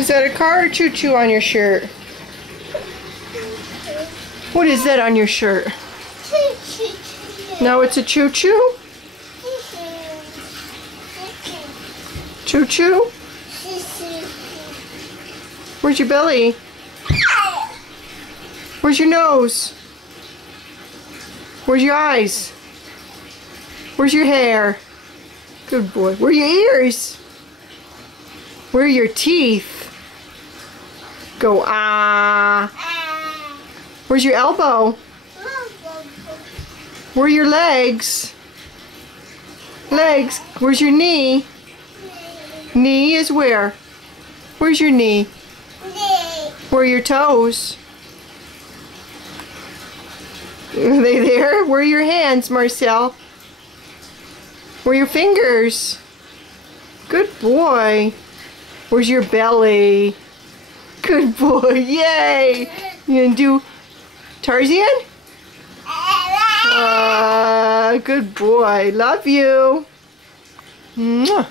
Is that a car or choo-choo on your shirt? What is that on your shirt? No, it's a choo-choo? Choo-choo? Where's your belly? Where's your nose? Where's your eyes? Where's your hair? Good boy. Where are your ears? Where are your teeth? Go ah. Where's your elbow? Where are your legs? Legs. Where's your knee? Knee is where? Where's your knee? Where are your toes? Are they there? Where are your hands, Marcel? Where are your fingers? Good boy. Where's your belly? Good boy. Yay! You gonna do Tarzan? Good boy. Love you. Mwah.